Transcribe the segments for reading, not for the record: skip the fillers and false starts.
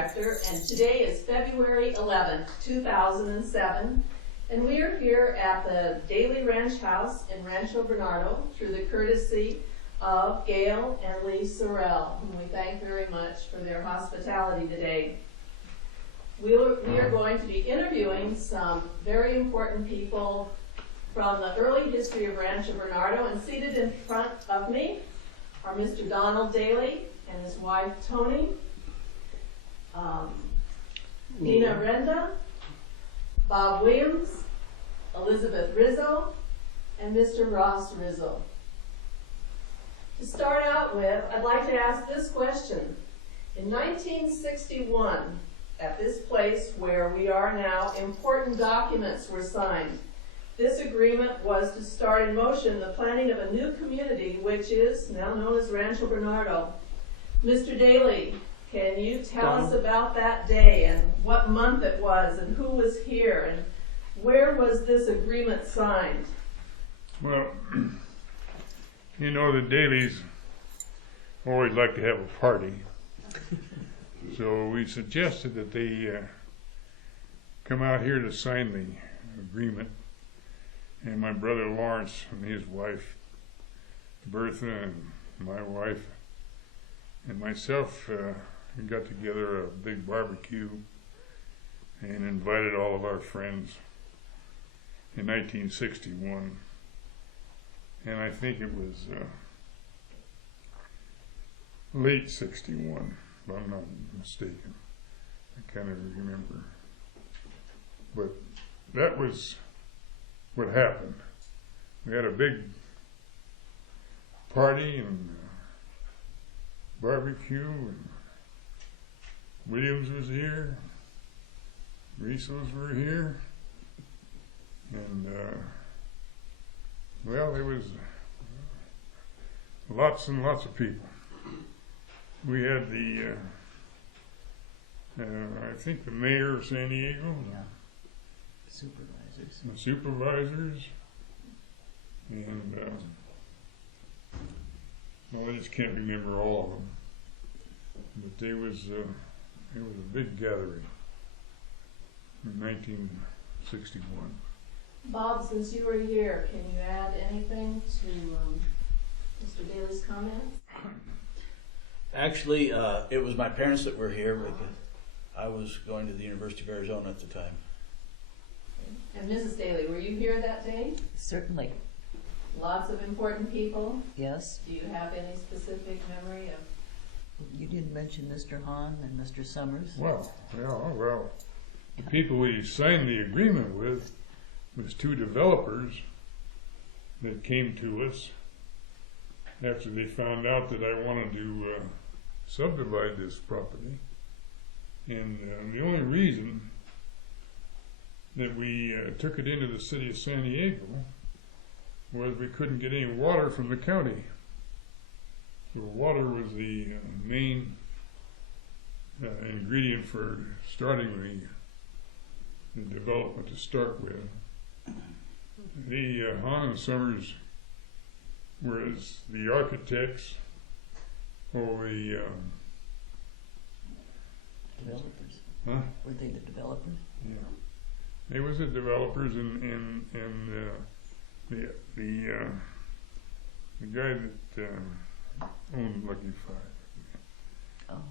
Director, and today is February 11th, 2007, and we are here at the Daley Ranch house in Rancho Bernardo through the courtesy of Gail and Lee Sorrell, whom we thank very much for their hospitality today. We are going to be interviewing some very important people from the early history of Rancho Bernardo, and seated in front of me are Mr. Donald Daley and his wife Tony, Dina Renda, Bob Williams, Elizabeth Rizzo, and Mr. Ross Rizzo. To start out with, I'd like to ask this question. In 1961, at this place where we are now, important documents were signed. This agreement was to start in motion the planning of a new community, which is now known as Rancho Bernardo. Mr. Daley, can you tell us about that day and what month it was and who was here and where was this agreement signed? Well, you know, the Daleys always like to have a party. So we suggested that they come out here to sign the agreement. And my brother Lawrence and his wife Bertha and my wife and myself we got together a big barbecue and invited all of our friends in 1961. And I think it was late 61, if I'm not mistaken. I kind of remember. But that was what happened. We had a big party and barbecue, and Williams was here, Rizzo's were here, and well, there was lots and lots of people. We had the I think the mayor of San Diego, the supervisors, and well, I just can't remember all of them. But it was a big gathering in 1961. Bob, since you were here, can you add anything to Mr. Daley's comments? Actually, it was my parents that were here because I was going to the University of Arizona at the time. And Mrs. Daley, were you here that day? Certainly. Lots of important people. Yes. Do you have any specific memory of? You didn't mention Mr. Hahn and Mr. Summers. Well, the people we signed the agreement with was two developers that came to us after they found out that I wanted to subdivide this property. And the only reason that we took it into the city of San Diego was we couldn't get any water from the county. So water was the main ingredient for starting the development to start with. The Hahn and Summers were as the architects or the Developers. huh? Were they the developers? Yeah, they was the developers and the guy that owned Lucky Five. Oh.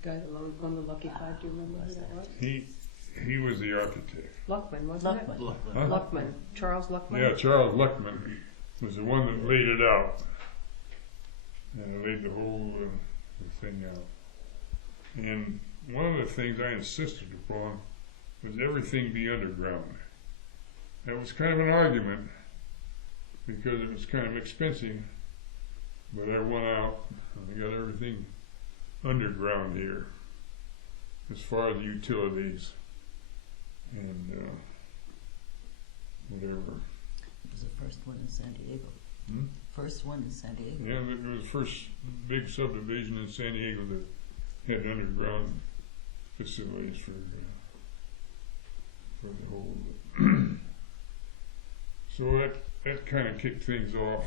The guy that owned the Lucky Five, do you remember who that was? He was the architect. Luckman, wasn't it? Luckman. Huh? Luckman. Charles Luckman? Yeah, Charles Luckman was the one that laid it out. And laid the whole the thing out. And one of the things I insisted upon was everything be underground. That was kind of an argument because it was kind of expensive, but I went out and I got everything underground here as far as utilities and whatever. It was the first one in San Diego. First one in San Diego. Yeah, it was the first big subdivision in San Diego that had underground facilities for the whole. So that kind of kicked things off.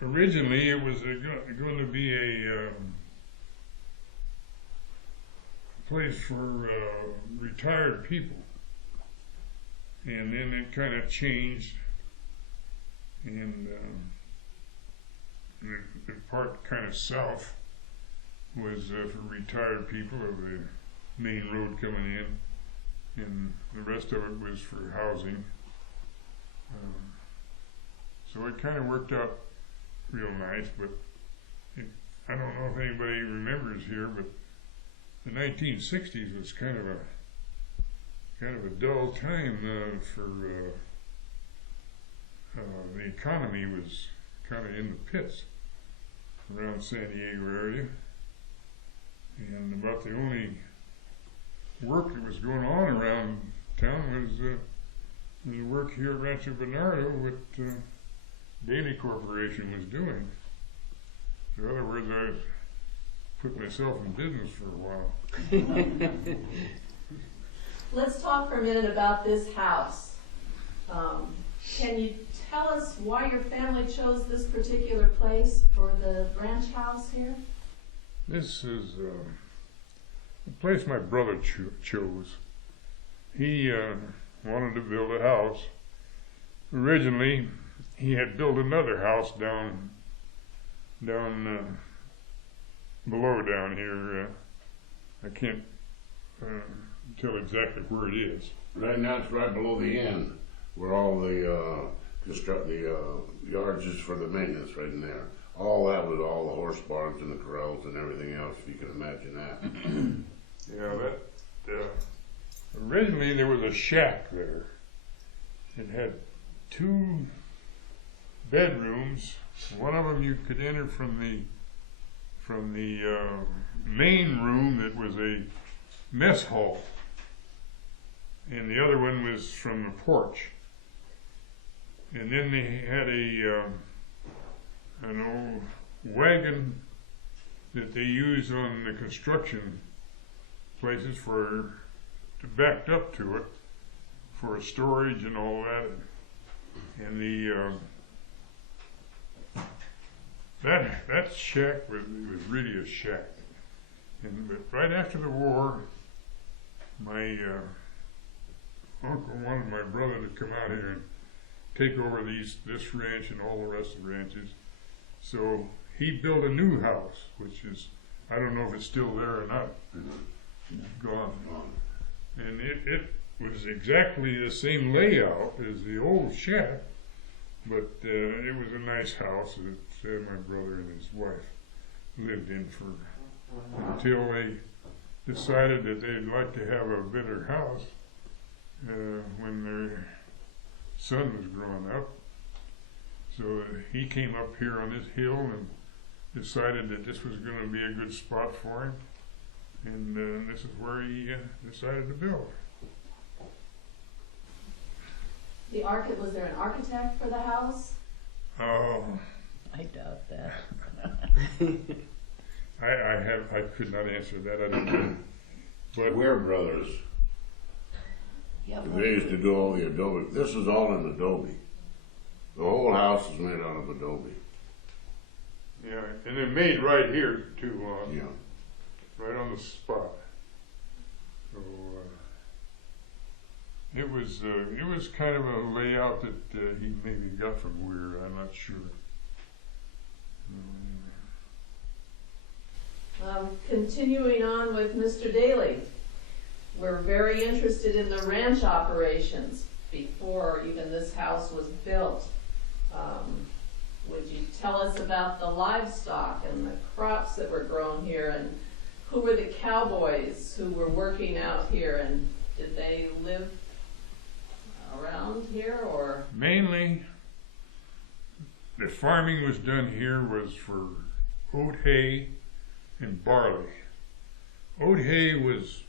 Originally, it was going to be place for retired people. And then it kind of changed, and the part kind of south was for retired people of the main road coming in, and the rest of it was for housing. So it kind of worked out real nice, but I don't know if anybody remembers here, but the 1960s was kind of a dull time for the economy was kind of in the pits around San Diego area, and about the only work that was going on around town was the work here at Rancho Bernardo, what Daley Corporation was doing. In other words, I put myself in business for a while. Let's talk for a minute about this house. Can you tell us why your family chose this particular place for the ranch house here? This is the place my brother chose. He wanted to build a house. Originally, he had built another house down below down here. I can't tell exactly where it is. Right now, it's right below the end, where all the yards is for the maintenance right in there. All that was all the horse barns and the corrals and everything else, if you can imagine that. Yeah, that originally there was a shack there. It had 2 bedrooms. One of them you could enter from the main room that was a mess hall, and the other one was from the porch. And then they had an old wagon that they use on the construction places backed up to it for storage and all that. And that shack was really a shack. But right after the war, my uncle wanted my brother to come out here and take over this ranch and all the rest of the ranches. So he built a new house, which is, I don't know if it's still there or not. Gone. And it was exactly the same layout as the old shack, but it was a nice house that my brother and his wife lived in until they decided that they'd like to have a better house when their son was growing up. So he came up here on this hill and decided that this was going to be a good spot for him, and this is where he decided to build. Was there an architect for the house? Oh, I doubt that. I could not answer that. I don't know. But We're brothers. Yeah, They used to do all the adobe. This is all in adobe. The whole house is made out of adobe. yeah, and they're made right here too, Yeah. right on the spot. So it was kind of a layout that he maybe got from Weir. I'm not sure. Continuing on with Mr. Daley, we're very interested in the ranch operations before even this house was built. Would you tell us about the livestock and the crops that were grown here, and who were the cowboys who were working out here, and did they live around here, or? Mainly, the farming was done here was for oat hay and barley. Oat hay was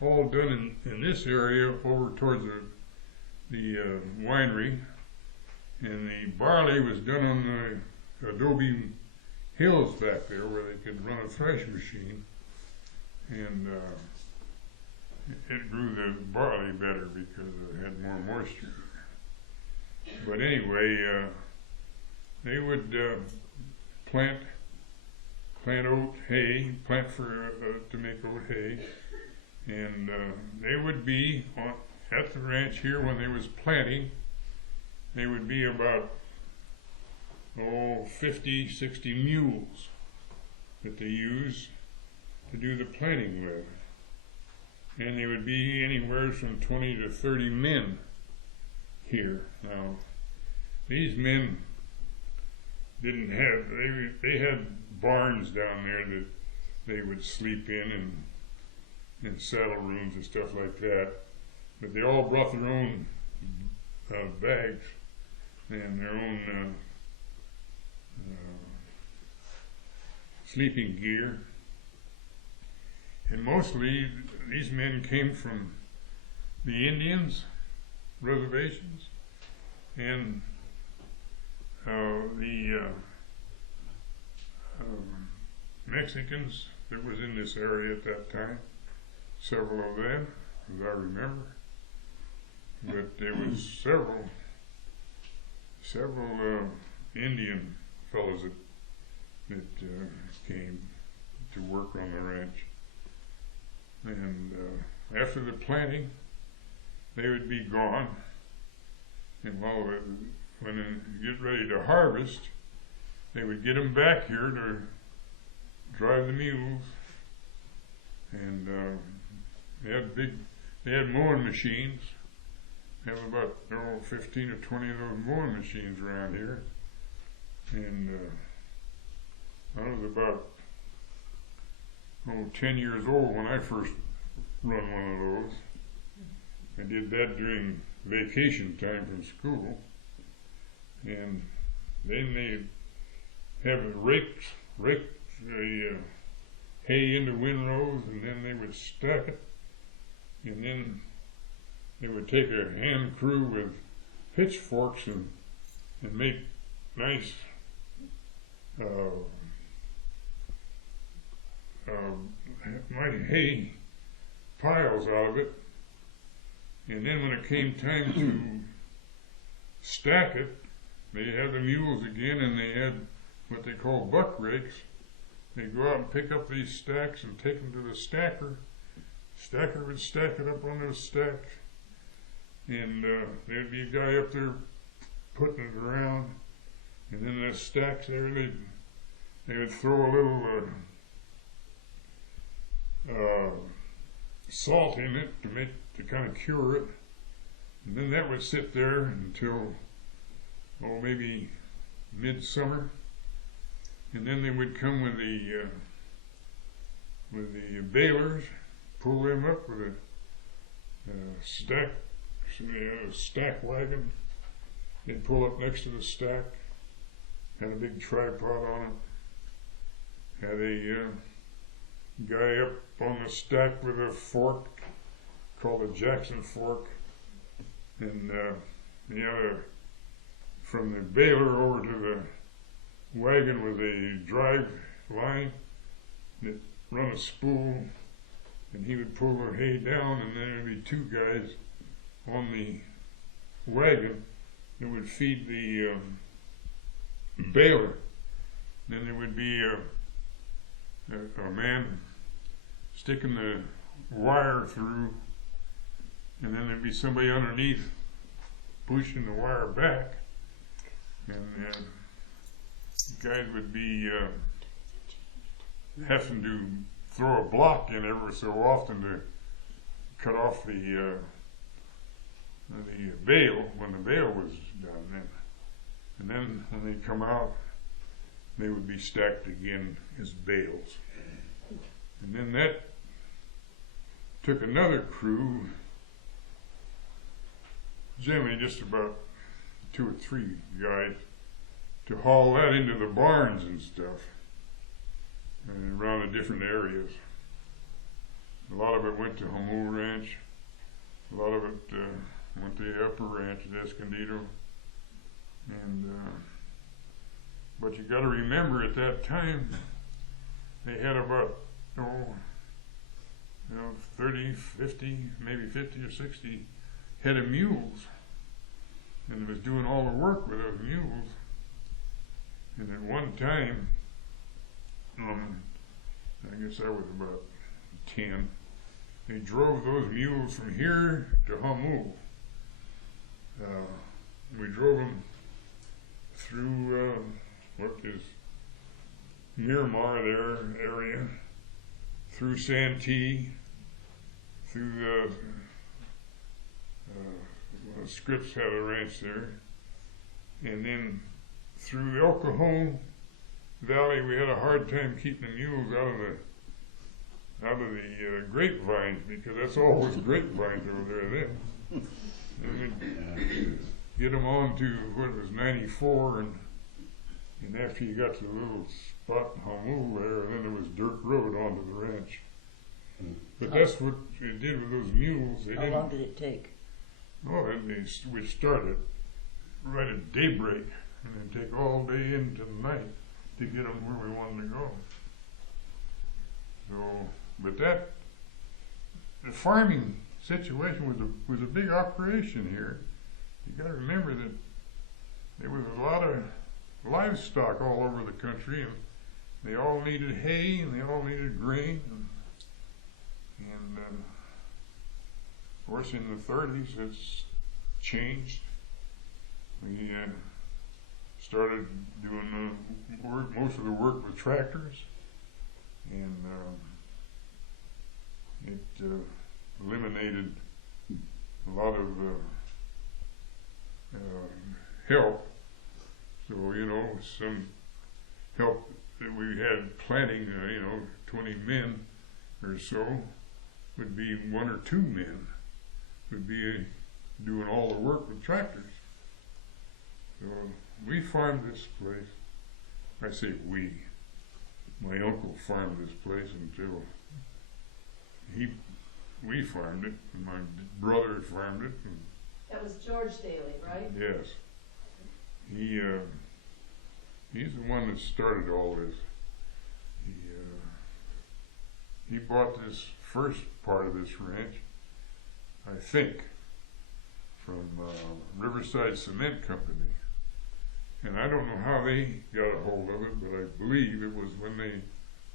all done in this area over towards the winery, and the barley was done on the adobe hills back there where they could run a thresh machine, and it grew the barley better because it had more moisture. But anyway, they would plant oat hay, to make oat hay, And they would be at the ranch here when they was planting. They would be about 50, 60 mules that they use to do the planting with. And they would be anywhere from 20 to 30 men here. Now, these men didn't have, they had barns down there that they would sleep in and saddle rooms and stuff like that. But they all brought their own bags and their own sleeping gear. And mostly these men came from the Indians reservations and the Mexicans that was in this area at that time, several of them, as I remember. But there was several Indian fellows that came to work on the ranch. And after the planting, they would be gone. And when they get ready to harvest, they would get them back here to drive the mules. And they had mowing machines. They have about 15 or 20 of those mowing machines around here. And I was about 10 years old when I first run one of those. I did that during vacation time from school. And then they'd have rake the hay into windrows, and then they would stack it. And then they would take a hand crew with pitchforks and make nice hay piles out of it. And then when it came time to stack it, they had the mules again, and they had what they call buck rakes. They'd go out and pick up these stacks and take them to the stacker. Stacker would stack it up on those stacks. And there'd be a guy up there putting it around. And then the stacks there, they would throw a little salt in it to kind of cure it. And then that would sit there until, maybe midsummer. And then they would come with the balers, pull them up with a stack wagon. They'd pull up next to the stack, had a big tripod on it, had a guy up on the stack with a fork called a Jackson fork, and the other from the baler over to the wagon with a drive line that run a spool, and he would pull the hay down, and then there'd be two guys on the wagon that would feed the baler. Then there would be a man sticking the wire through, and then there'd be somebody underneath pushing the wire back, and guys would be having to throw a block in every so often to cut off the bale when the bale was done then. And then when they come out, they would be stacked again as bales. And then that took another crew, generally just about 2 or 3 guys, to haul that into the barns and stuff around the different areas. A lot of it went to Hamul Ranch. A lot of it went to the Upper Ranch at Escondido. And but you got to remember, at that time they had about 30, 50, maybe 50 or 60 head of mules, and was doing all the work with those mules. And at one time, I guess I was about 10, they drove those mules from here to Hamul. We drove them through what is Miramar there area, through Santee, through the Scripps had a ranch there, and then through the El Cajon Valley. We had a hard time keeping the mules out of the grapevines, because that's always grapevines over there then. And we'd get them on to what was 94, and after you got to the little spot in Hamul there, then there was dirt road onto the ranch. But that's what they did with those mules. How long did it take? Oh, we started right at daybreak, and then take all day into the night to get them where we wanted to go. So, but the farming situation was a big operation here. You got to remember that there was a lot of livestock all over the country, and they all needed hay, and they all needed grain, and of course in the 30s it's changed. We started doing most of the work with tractors, and it eliminated a lot of help. So, some help that we had planting, 20 men or so, would be 1 or 2 men would be doing all the work with tractors. So we farmed this place. I say we. My uncle farmed this place until we farmed it, and my brother farmed it. And That was George Daley, right? yes. He's the one that started all this. He bought this first part of this ranch, I think, from Riverside Cement Company. And I don't know how they got a hold of it, but I believe it was when they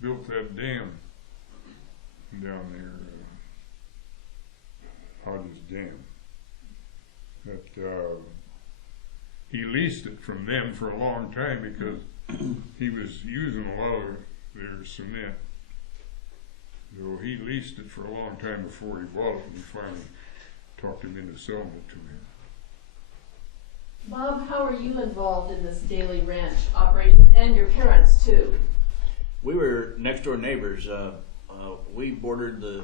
built that dam down there, Hodges Dam. That he leased it from them for a long time because he was using a lot of their cement. So he leased it for a long time before he bought it, and we finally talked him into selling it to him. Bob, how are you involved in this Daley Ranch operation, and your parents too? We were next door neighbors. We bordered the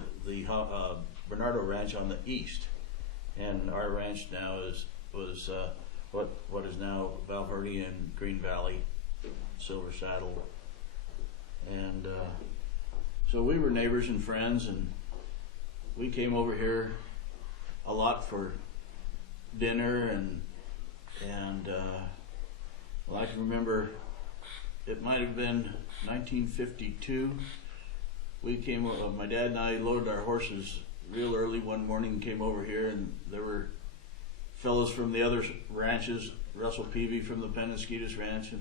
Bernardo Ranch on the east, and our ranch now was what is now Valverde and Green Valley, Silver Saddle, and so we were neighbors and friends, and we came over here a lot for dinner, and well, I can remember it might have been 1952. We came, my dad and I loaded our horses real early one morning and came over here, and there were fellows from the other ranches, Russell Peavy from the Penasquitas Ranch,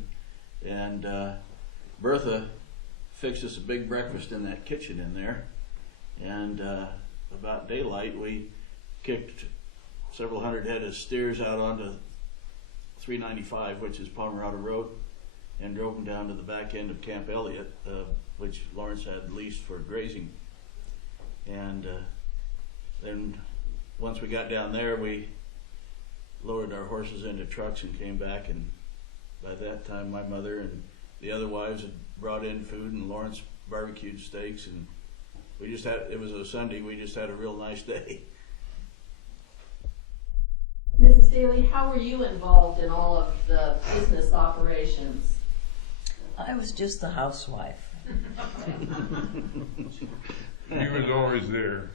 and Bertha fixed us a big breakfast in that kitchen in there, and about daylight we kicked several hundred head of steers out onto 395, which is Pomerado Road, and drove them down to the back end of Camp Elliott, which Lawrence had leased for grazing. And then once we got down there, we lowered our horses into trucks and came back, and by that time my mother and the other wives had brought in food, and Lawrence barbecued steaks, and we just had, it was a Sunday, we just had a real nice day. Mrs. Daley, how were you involved in all of the business operations? I was just the housewife. He was always there.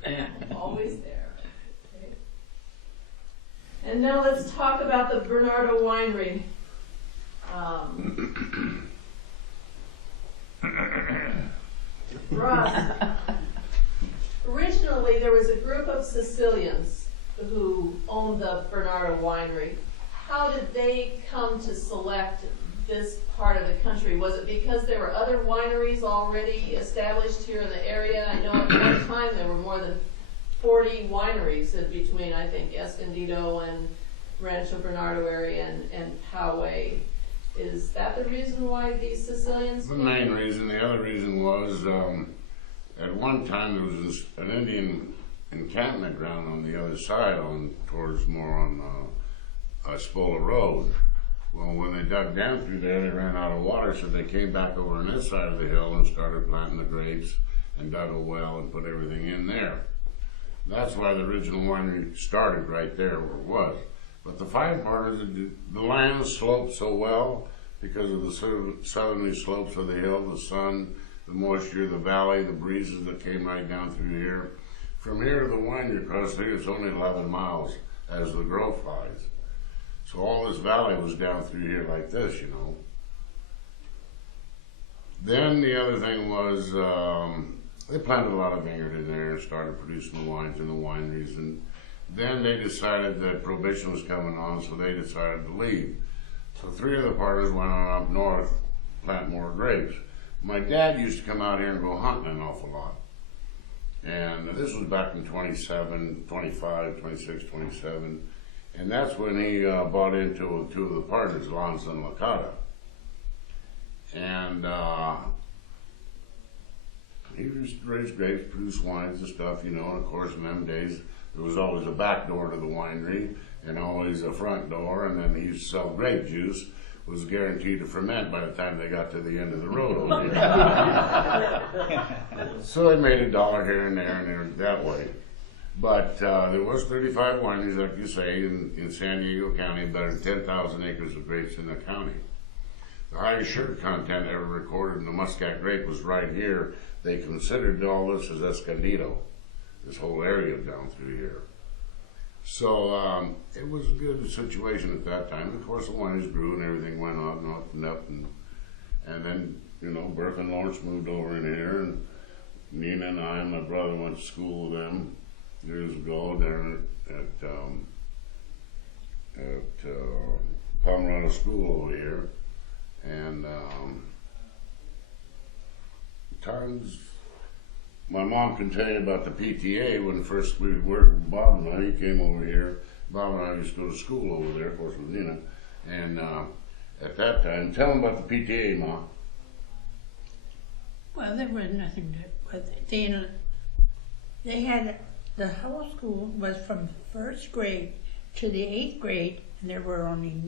Always there. Okay. And now let's talk about the Bernardo Winery. Ross, originally there was a group of Sicilians who owned the Bernardo Winery. How did they come to select this part of the country? Was it because there were other wineries already established here in the area? I know at one time there were more than 40 wineries in between, I think, Escondido and Rancho Bernardo area and Poway. Is that the reason why these Sicilians The came? main reason, the other reason was, at one time there was an Indian encampment ground on the other side, more on Spola Road. Well, when they dug down through there, they ran out of water, so they came back over on this side of the hill and started planting the grapes and dug a well and put everything in there. That's why the original winery started right there where it was. But the Five Partners, the land sloped so well because of the southerly slopes of the hill, the sun, the moisture, the valley, the breezes that came right down through here. From here to the winery across here, it's only 11 miles as the growth flies. So all this valley was down through here like this, you know. Then the other thing was, they planted a lot of vineyard in there and started producing the wines in the wineries, and then they decided that prohibition was coming on, so they decided to leave. So 3 of the partners went on up north, plant more grapes. My dad used to come out here and go hunting an awful lot. And this was back in 27, 25, 26, 27. And that's when he bought into 2 of the partners, Lanza and Licata. And he used to raise grapes, produce wines and stuff, you know. And of course, in them days, there was always a back door to the winery and always a front door. And then he used to sell grape juice, was guaranteed to ferment by the time they got to the end of the road over here. So they made $1 here and there that way. But there was 35 wineries, like you say, in San Diego County, better than 10,000 acres of grapes in the county. The highest sugar content ever recorded in the Muscat grape was right here. They considered all this as Escondido, this whole area down through here. So it was a good situation at that time. Of course, the wineries grew and everything went on and up and up. And then, you know, Burke and Lawrence moved over in here, and Nina and I and my brother went to school with them years ago there at Pomerado School over here. And times, my mom can tell you about the PTA when first we worked, Bob and I, he came over here. Bob and I used to go to school over there, of course, with Nina. And at that time, tell them about the PTA, Ma. Well, there was nothing to it. They had, the whole school was from first grade to the 8th grade, and there were only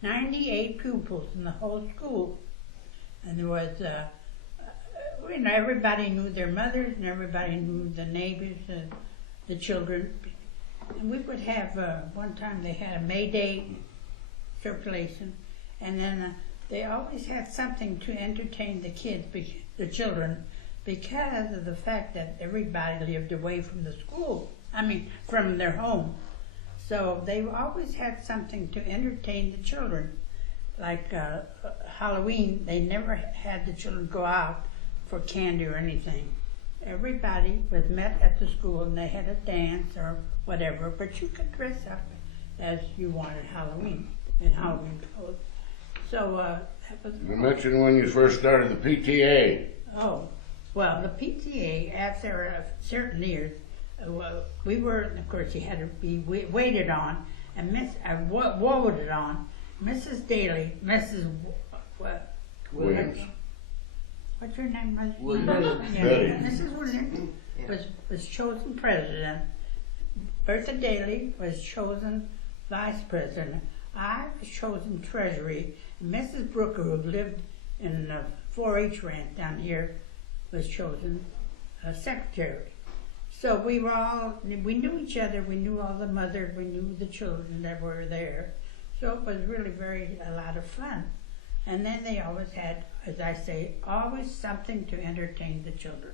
98 pupils in the whole school. And there was, you know, everybody knew their mothers, and everybody knew the neighbors and the children. And we would have, one time they had a May Day circulation, and then they always had something to entertain the kids, the children, because of the fact that everybody lived away from the school, from their home. So they always had something to entertain the children. Like Halloween, they never had the children go out for candy or anything. Everybody was met at the school and they had a dance or whatever, but you could dress up as you wanted Halloween in Halloween clothes. So that was. You mentioned when you first started the PTA. Oh, well, the PTA, after certain years, we were, of course, you had to be waited on and voted on. Mrs. Daley, Williams. What's her name? Williams. Yeah, Betty. Mrs. Williams was chosen president. Bertha Daley was chosen vice president. I was chosen treasury. And Mrs. Brooker, who lived in the 4-H ranch down here, was chosen secretary. So we knew each other, we knew all the mothers, we knew the children that were there. So it was really a lot of fun. And then they always had, as I say, always something to entertain the children.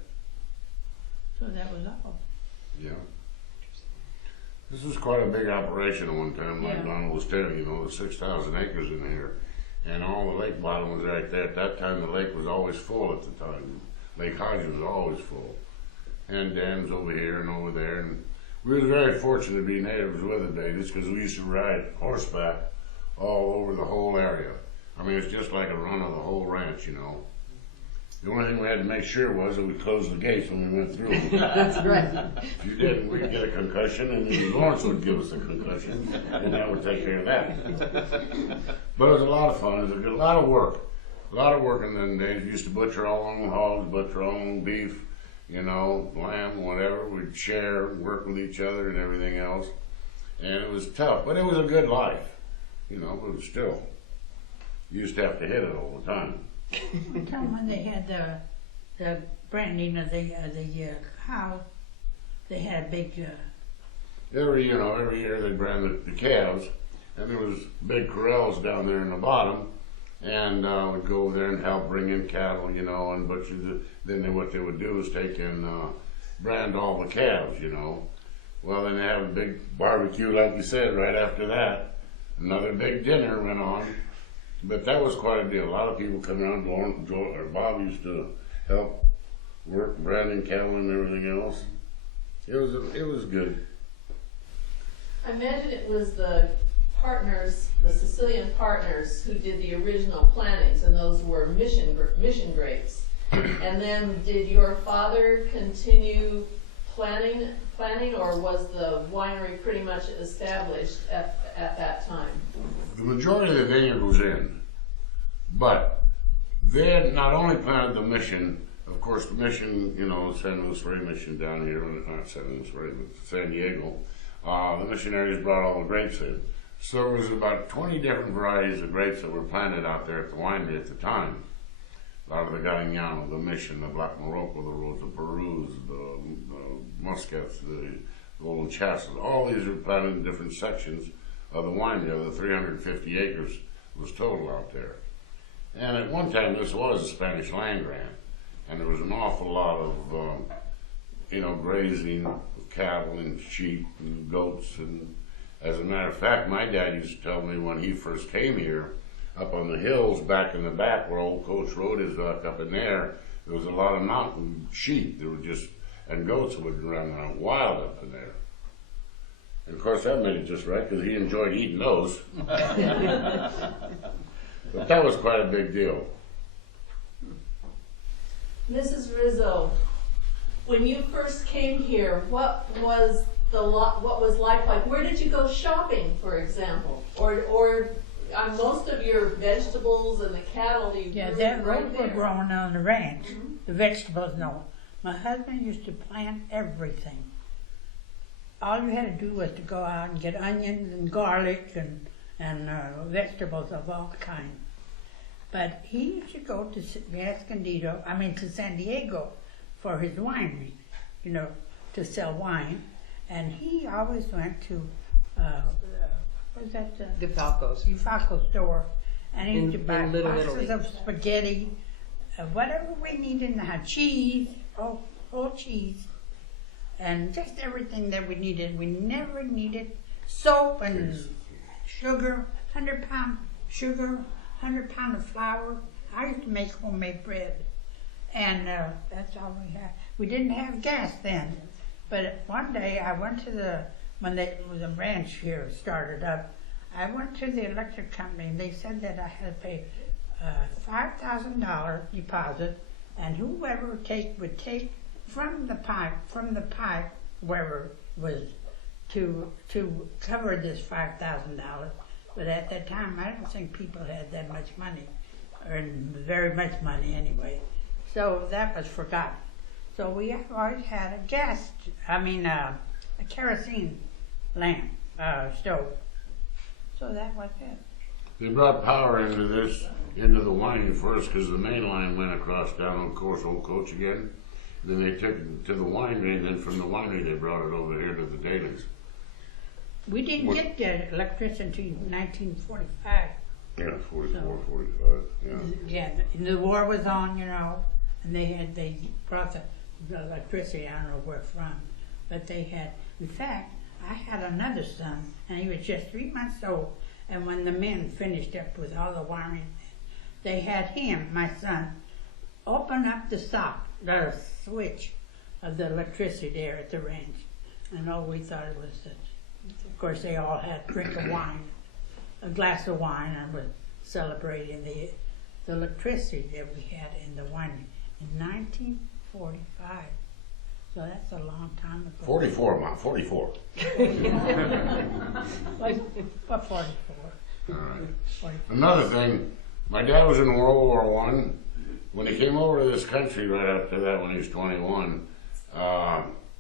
So that was all. Yeah. This was quite a big operation at one time, like Yeah. Donald was telling you, the 6,000 acres in here. And all the lake bottom was right there. At that time, the lake was always full at the time. Lake Hodges was always full. And dams over here and over there. And we were very fortunate to be neighbors with the Daleys because we used to ride horseback all over the whole area. I mean, it's just like a run of the whole ranch, The only thing we had to make sure was that we closed the gates when we went through. That's right. If you didn't, we'd get a concussion, and then Lawrence would give us a concussion, and that would take care of that. But it was a lot of fun. It was a lot of work. A lot of work in them days. We used to butcher our own hogs, butcher our own beef, you know, lamb, whatever. We'd share, work with each other and everything else. And it was tough, but it was a good life. You know, but still, you used to have to hit it all the time. One time when they had the branding of the cow, they had a big, Every year they branded the calves, and there was big corrals down there in the bottom, and we'd go over there and help bring in cattle, you know, and butcher what they would do is take and brand all the calves, you know. Well, then they have a big barbecue, like you said, right after that. Another big dinner went on, but that was quite a deal. A lot of people come around. Bob used to help work branding cattle and everything else. It was good. I imagine it was the partners, the Sicilian partners, who did the original plantings, and those were mission grapes. And then did your father continue planting, or was the winery pretty much established at that time? The majority of the vineyard was in, but they had not only planted the mission. Of course, the mission, you know, San Luis Rey mission down here, not San Luis Rey, but San Diego. The missionaries brought all the grapes in. So there was about 20 different varieties of grapes that were planted out there at the winery at the time. A lot of the Garignano, the Mission, the Black Morocco, the Rosa Perus, the Muscats, the Golden Chassis. All these were planted in different sections of the winery. Of the 350 acres was total out there. And at one time, this was a Spanish land grant. And there was an awful lot of, grazing of cattle and sheep and goats. And as a matter of fact, my dad used to tell me when he first came here, up on the hills back in the back where Old Coach Road is up in there was a lot of mountain sheep. There were and goats would run around wild up in there. And of course that made it just right because he enjoyed eating those. But that was quite a big deal. Mrs. Rizzo, when you first came here, what was life like? Where did you go shopping, for example? Or on most of your vegetables and the cattle you grew that right road there? were growing on the ranch. The vegetables, no. My husband used to plant everything. All you had to do was to go out and get onions and garlic and vegetables of all kinds. But he used to go to to San Diego for his winery, you know, to sell wine. And he always went to, what was that? The Falcos. Falco store. And he used to buy Little boxes Italy. of spaghetti, whatever we needed, and cheese, whole cheese, and just everything that we needed. We never needed soap and sugar, 100-pound sugar, 100-pound of flour. I used to make homemade bread, and that's all we had. We didn't have gas then, but one day I went to when the ranch here started up, I went to the electric company, and they said that I had to pay $5,000 deposit, and whoever would take from the pipe, wherever it was, to cover this $5,000. But at that time, I don't think people had that much money, or very much money anyway. So that was forgotten. So we always had a kerosene lamp, stove. So that was it. They brought power into the winery first because the main line went across down, of course, Old Coach again. Then they took it to the winery, and then from the winery they brought it over here to the Daleys. We didn't get the electricity until 1945. Yeah, 44, 45, yeah. Yeah, and the war was on, you know, and they brought the electricity, I don't know where from, but they had, in fact, I had another son, and he was just 3 months old, and when the men finished up with all the wiring, they had him, my son, open up the switch of the electricity there at the ranch, and all we thought it was that, of course, they all had a drink of wine, a glass of wine, and was celebrating the electricity that we had in the winery. in 1945. So that's a long time ago. 44, Mom, 44. What 44? All right. 44. Another thing, my dad was in World War I. When he came over to this country right after that, when he was 21,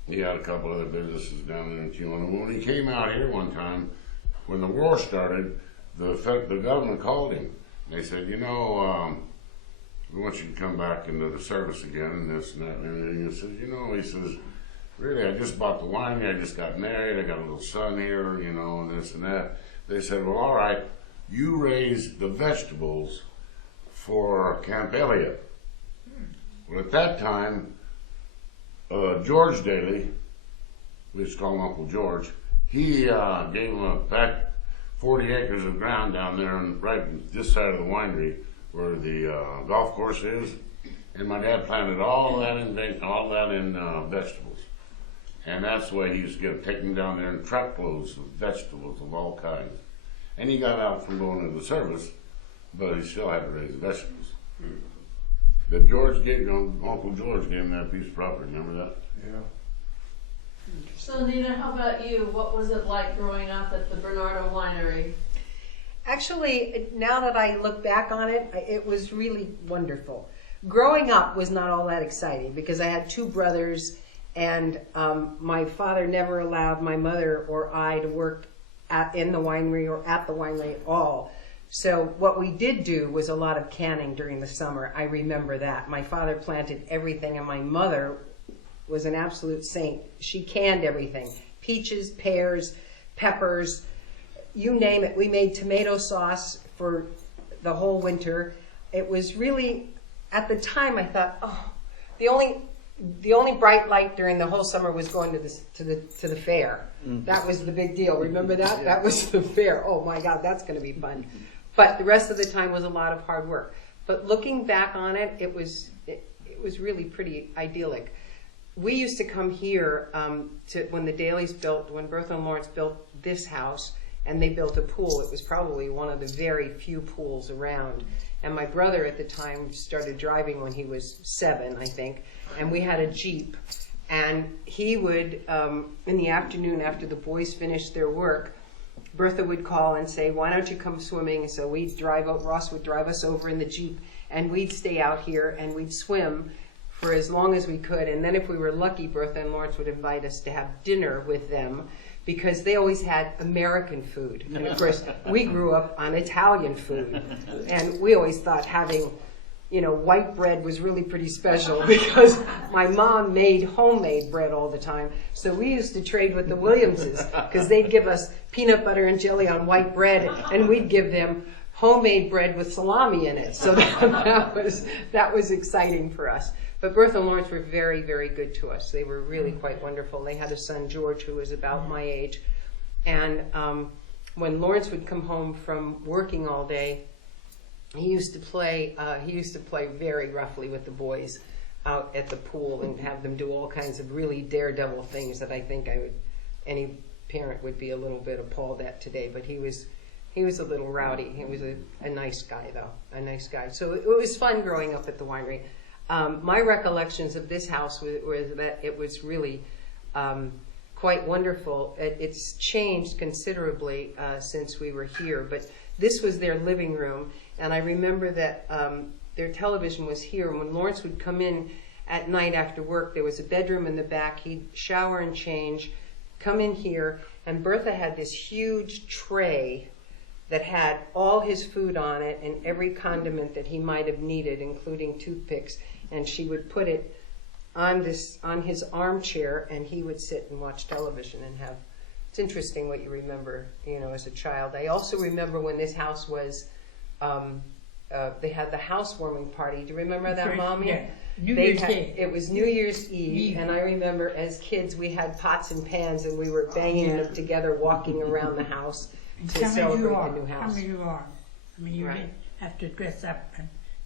he had a couple other businesses down there in Tijuana. When he came out here one time, when the war started, the government called him. They said, we want you to come back into the service again, and this and that and everything. He says, he says, really, I just bought the winery, I just got married, I got a little son here, and this and that. They said, well, all right, you raise the vegetables for Camp Elliott. Well, at that time, George Daley, we used to call him Uncle George, he gave him back 40 acres of ground down there on right this side of the winery where the golf course is, and my dad planted all that in vegetables, and that's the way he used to take them down there in truckloads of vegetables of all kinds. And he got out from going into the service, but he still had to raise the vegetables. But Uncle George gave him that piece of property. Remember that? Yeah. So Nina, how about you? What was it like growing up at the Bernardo Winery? Actually, now that I look back on it, it was really wonderful. Growing up was not all that exciting because I had two brothers, and my father never allowed my mother or I to work in the winery or at the winery at all. So what we did do was a lot of canning during the summer. I remember that. My father planted everything, and my mother was an absolute saint. She canned everything. Peaches, pears, peppers, you name it. We made tomato sauce for the whole winter. It was really, at the time I thought, the only bright light during the whole summer was going to the fair. That was the big deal. Remember that? That was the fair. Oh my God, that's going to be fun. But the rest of the time was a lot of hard work. But looking back on it, it was really pretty idyllic. We used to come here when the Daleys when Bertha and Lawrence built this house, and they built a pool. It was probably one of the very few pools around. And my brother at the time started driving when he was 7, I think, and we had a Jeep. And he would, in the afternoon after the boys finished their work, Bertha would call and say, why don't you come swimming? And so Ross would drive us over in the Jeep, and we'd stay out here and we'd swim for as long as we could. And then if we were lucky, Bertha and Lawrence would invite us to have dinner with them because they always had American food. And of course, we grew up on Italian food. And we always thought having, white bread was really pretty special because my mom made homemade bread all the time. So we used to trade with the Williamses because they'd give us peanut butter and jelly on white bread, and we'd give them homemade bread with salami in it. So that was exciting for us. But Bertha and Lawrence were very, very good to us. They were really quite wonderful. They had a son, George, who was about my age. And when Lawrence would come home from working all day, he used to play very roughly with the boys out at the pool and have them do all kinds of really daredevil things that I think any parent would be a little bit appalled at today. But he was a little rowdy. He was a nice guy, though, a nice guy. So it was fun growing up at the winery. My recollections of this house was that it was really quite wonderful. It's changed considerably since we were here, but this was their living room, and I remember that their television was here. When Lawrence would come in at night after work, there was a bedroom in the back. He'd shower and change, come in here, and Bertha had this huge tray that had all his food on it and every condiment that he might have needed, including toothpicks, and she would put it on his armchair, and he would sit and watch television and have. It's interesting what you remember, as a child. I also remember when this house was, they had the housewarming party. Do you remember that, Mommy? Yeah. New Year's Eve. It was New Year's Eve, and I remember as kids we had pots and pans, and we were banging them together, walking around the house to celebrate the new house. Some of you are. I mean, you didn't have to dress up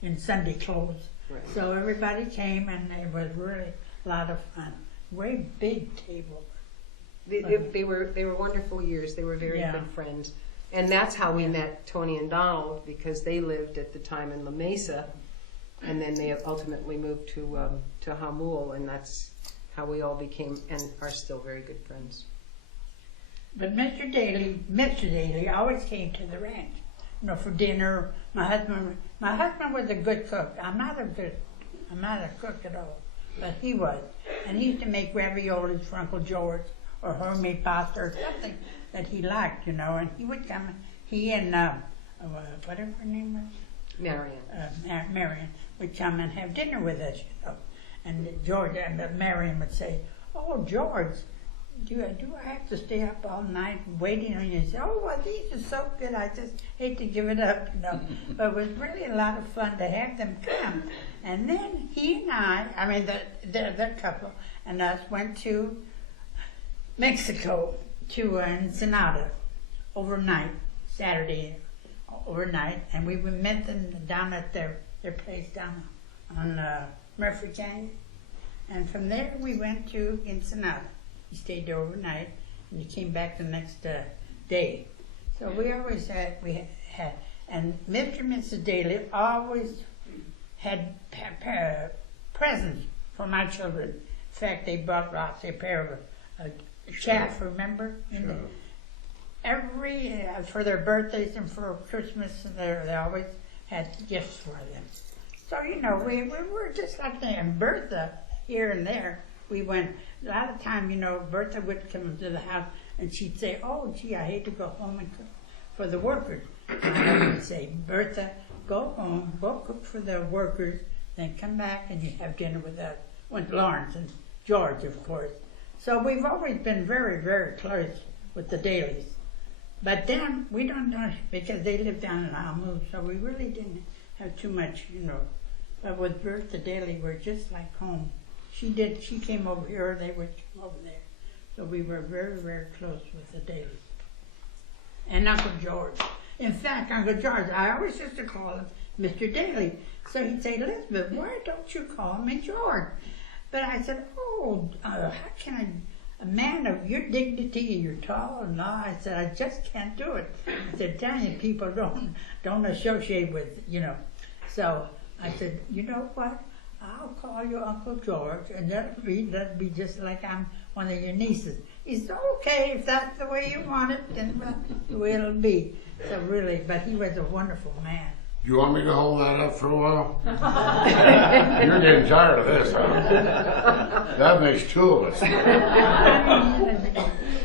in Sunday clothes. Right. So everybody came, and it was really a lot of fun. Very big table. They were wonderful years. They were very good friends. And that's how we met Tony and Donald, because they lived at the time in La Mesa. and then they ultimately moved to Hamul, and that's how we all became and are still very good friends. But Mr. Daley always came to the ranch, for dinner. My husband was a good cook. I'm not a cook at all, but he was. And he used to make raviolis for Uncle George or homemade pasta or something that he liked, and he would come, he and, whatever her name was? Marion would come and have dinner with us, And George and Marion would say, "Oh, George, do I have to stay up all night waiting on you?" And say, "Oh, well, these are so good. I just hate to give it up, But it was really a lot of fun to have them come. And then he and I mean, the couple and us went to Mexico to Ensenada overnight, Saturday overnight, and we met them down at their place down on Murphy Canyon. And from there we went to Ensenada. We stayed there overnight, and we came back the next day. So we always had, and Mr. and Mrs. Daley always had presents for my children. In fact, they bought Roxy a pair of a chaff, remember? Sure. Every, for their birthdays and for Christmas, they always had gifts for them. So, we were just like that. And Bertha, here and there, we went, a lot of time, Bertha would come to the house and she'd say, "Oh, gee, I hate to go home and cook for the workers." And I would say, "Bertha, go home, go cook for the workers, then come back and you have dinner with us," with Lawrence and George, of course. So we've always been very, very close with the Daleys. But then, we don't know, because they lived down in Almu, so we really didn't have too much, But with Bertha Daley, we're just like home. She came over here, they would come over there. So we were very, very close with the Daleys. And Uncle George. In fact, Uncle George, I always used to call him Mr. Daley. So he'd say, "Elizabeth, why don't you call me George?" But I said, how can a man of your dignity, and you're tall and all, I said, "I just can't do it." I said, "Italian people don't associate with, So I said, "You know what? I'll call you Uncle George, and that'll be just like I'm one of your nieces." He said, "Okay, if that's the way you want it, then that's the way it'll be." So really, but he was a wonderful man. Do you want me to hold that up for a while? You're getting tired of this, huh? That makes two of us.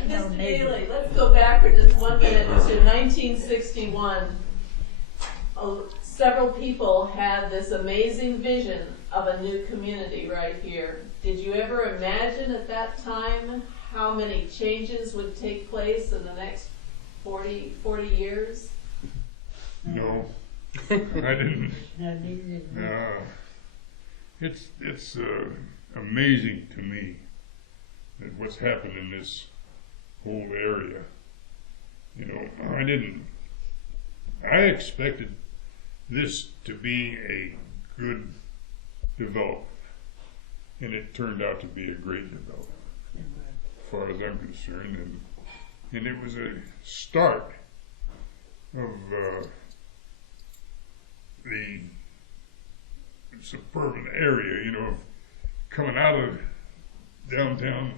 Mr. Daley, let's go back for just 1 minute to 1961. Several people had this amazing vision of a new community right here. Did you ever imagine at that time how many changes would take place in the next 40 years? No, I didn't. No, It's amazing to me that what's happened in this whole area. I expected this to be a good development, and it turned out to be a great development, as far as I'm concerned, and it was a start of the suburban area, coming out of downtown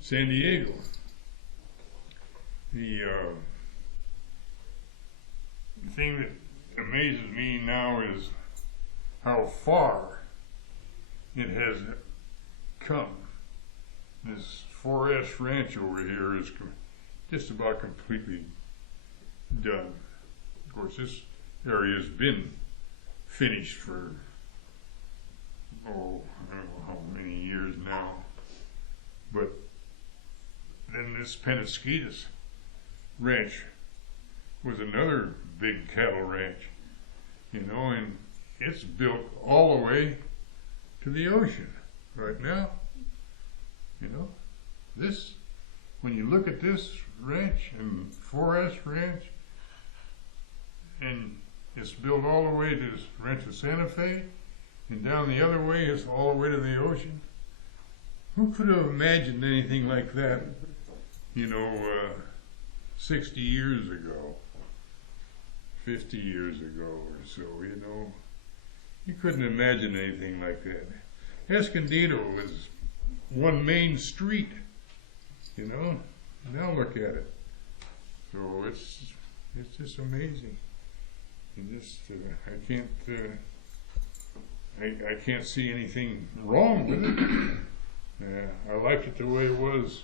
San Diego. The thing that amazes me now is how far it has come. This 4S ranch over here is just about completely done. Of course, this area has been finished for, I don't know how many years now. But then this Penasquitas ranch was another big cattle ranch, and it's built all the way to the ocean right now. This, when you look at this ranch and 4S ranch, and it's built all the way to Rancho Santa Fe, and down the other way it's all the way to the ocean. Who could have imagined anything like that, 60 years ago, 50 years ago or so, You couldn't imagine anything like that. Escondido was one main street, you know. Now look at it. So it's just amazing. You just I can't see anything wrong with it. I like it the way it was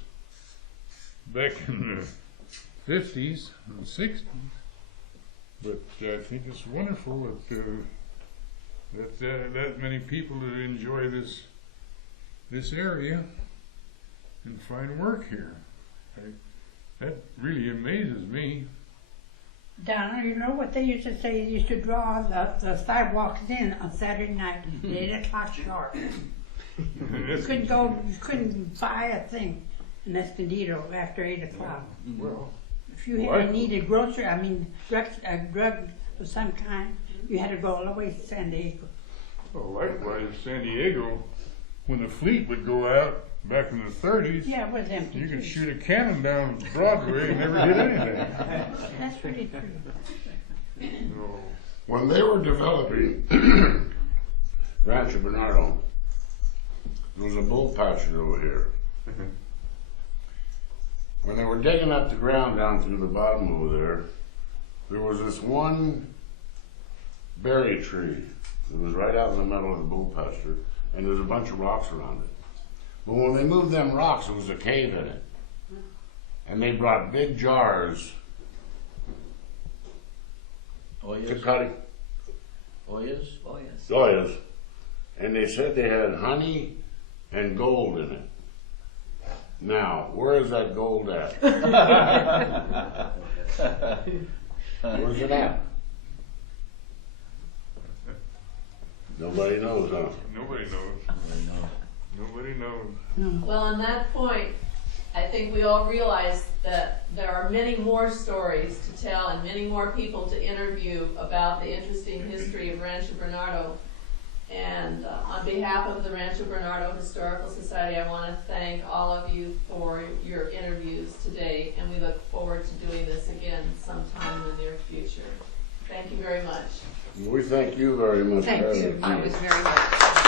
back in the 50s and 60s. But I think it's wonderful that many people enjoy this area and find work here. That really amazes me. Donna, you know what they used to say? They used to draw the sidewalks in on Saturday night at 8 o'clock sharp. You couldn't buy a thing in Escondido after 8 o'clock. Well, If you had needed grocery, a drug of some kind, you had to go all the way to San Diego. well, likewise in San Diego, when the fleet would go out back in the 30s, Yeah, it was empty. you could too. shoot a cannon down Broadway and never hit anything. That's really true. So, When they were developing Rancho Bernardo, there was a bull pasture over here. When they were digging up the ground down through the bottom over there was this one berry tree that was right out in the middle of the bull pasture, and there's a bunch of rocks around it. But when they moved them rocks, there was a cave in it. And they brought big jars Oh, to yes. cut Oh, yes. Oh, yes. joyas, and they said they had honey and gold in it. Now, where is that gold at? Where's it at? Nobody knows, huh? nobody knows. I know. Nobody knows. Well, on that point, I think we all realize that there are many more stories to tell and many more people to interview about the interesting history of Rancho Bernardo. And on behalf of the Rancho Bernardo Historical Society, I want to thank all of you for your interviews today, and we look forward to doing this again sometime in the near future. Thank you very much. We thank you very much. Thank for you. having It us. was very much.